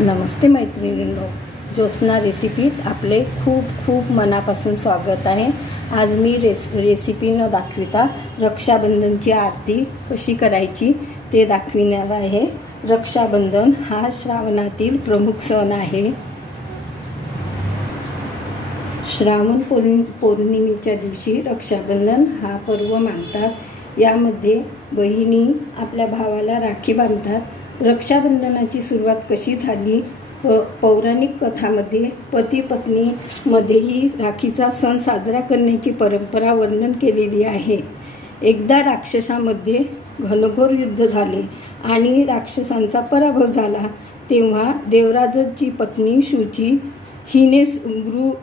नमस्ते मैत्रिणींनो, ज्योत्स्ना रेसिपीत आपले खूप खूप मनापासून स्वागत आहे। आज मी रेसिपी न दाखविता रक्षाबंधनची आरती कशी करायची ते दाखविणार आहे। रक्षाबंधन हा श्रावणातील प्रमुख सण आहे। श्रावण पौर्णिमेच्या दिवशी रक्षाबंधन हा पर्व मानतात। यामध्ये बहिणी आपल्या भावाला राखी बांधतात। रक्षाबंधनाची सुरुवात कशी झाली? पौराणिक कथामध्ये पती पत्नी मध्येही राखीचा सण साजरा करण्याची परंपरा वर्णन केलेली आहे। एकदा राक्षसामध्ये घनघोर युद्ध झाले आणि राक्षसांचा पराभव झाला। तेव्हा देवराजची पत्नी शुची हिने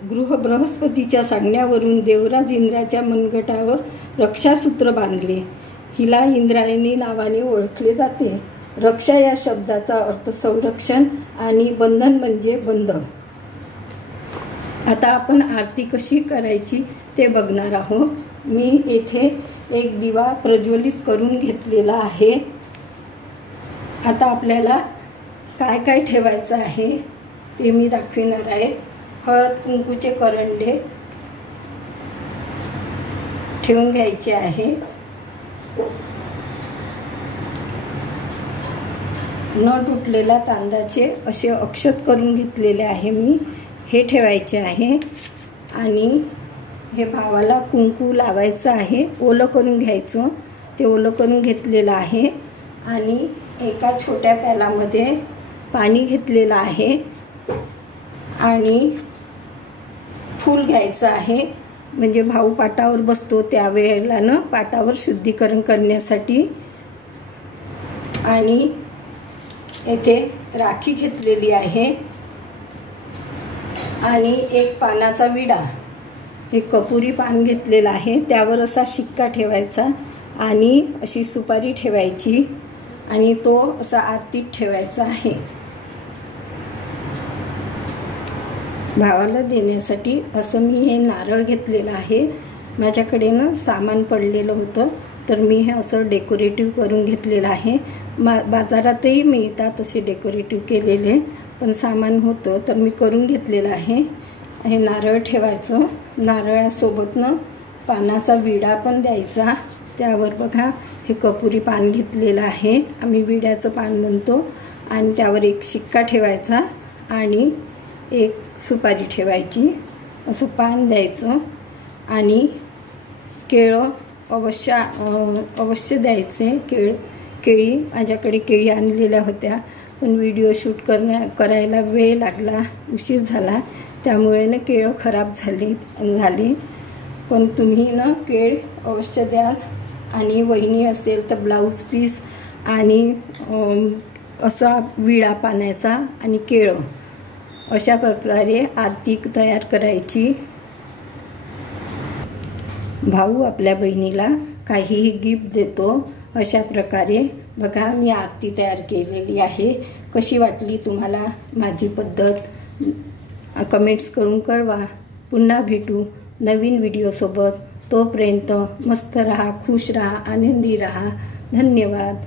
गृह बृहस्पतीच्या सांगण्यावरून देवराज इंद्राच्या मनगटावर रक्षासूत्र बांधले। हिला इंद्रायणी नावाने ओळखले जाते। रक्षा या शब्दाचा अर्थ संरक्षण आणि बंधन म्हणजे बंध। आता आपण आरती कशी करायची ते बघणार आहोत। मी येथे एक दिवा प्रज्वलित करून घेतलेला आहे। आता आपल्याला काय काय ठेवायचं आहे ते मी दाखविणार आहे। हळद कुंकूचे करंडे ठेवून घ्यायचे आहे। न तुटलेल्या तांदळाचे असे अक्षत करून घेतलेले आहे मी, हे ठेवायचे आहे। आणि हे भावाला कुंकू लावायचं आहे, ओलं करून घ्यायचं। ते ओलं करून घेतलेलं आहे आणि एका छोट्या प्यालामध्ये पाणी घेतलेलं आहे आणि फूल घ्यायचं आहे। म्हणजे भाऊ पाटावर बसतो त्यावेळेला ना पाटावर शुद्धीकरण करण्यासाठी। आणि येथे राखी घेतलेली आहे आणि एक पानाचा विडा, एक कपुरी पान घेतलेला आहे। त्यावर असा शिक्का ठेवायचा आणि अशी सुपारी ठेवायची आणि तो असा आरतीत ठेवायचा आहे। भावाला देण्यासाठी असं मी हे नारळ घेतलेलं आहे। माझ्याकडे ना सामान पडलेलं होतं तर मी हे असं डेकोरेटिव्ह करून घेतलेलं आहे। बाजारातही मिळतात असे डेकोरेटिव्ह केलेले, पण सामान होतं तर मी करून घेतलेलं आहे। हे नारळ ठेवायचं, नारळासोबत पानाचा विडा पण द्यायचा। त्यावर बघा हे कपुरी पान घेतलेलं आहे, आम्ही विड्याचं पान म्हणतो। आणि त्यावर एक शिक्का ठेवायचा आणि एक सुपारी ठेवायची, असं पान द्यायचं। आणि केळं अवश्य द्यायचे। केळी माझ्याकडे केळी आणलेल्या होत्या, पण व्हिडिओ शूट करायला वेळ लागला, उशीर झाला, त्यामुळे ना केळं खराब झाली। पण तुम्ही ना केळ अवश्य द्याल। आणि वहिनी असेल तर ब्लाऊज पीस आणि असा विडा पाण्याचा आणि केळं, अशा प्रकारे आरती तयार करायची। भाऊ आपल्या बहिणीला काहीही गिफ्ट देतो, अशा प्रकारे बघा मी आरती तयार केलेली आहे। कशी वाटली तुम्हाला माझी पद्धत? कमेंट्स करून कळवा। पुन्हा भेटू नवीन व्हिडिओसोबत। तोपर्यंत मस्त रहा, खुश रहा, आनंदी रहा। धन्यवाद।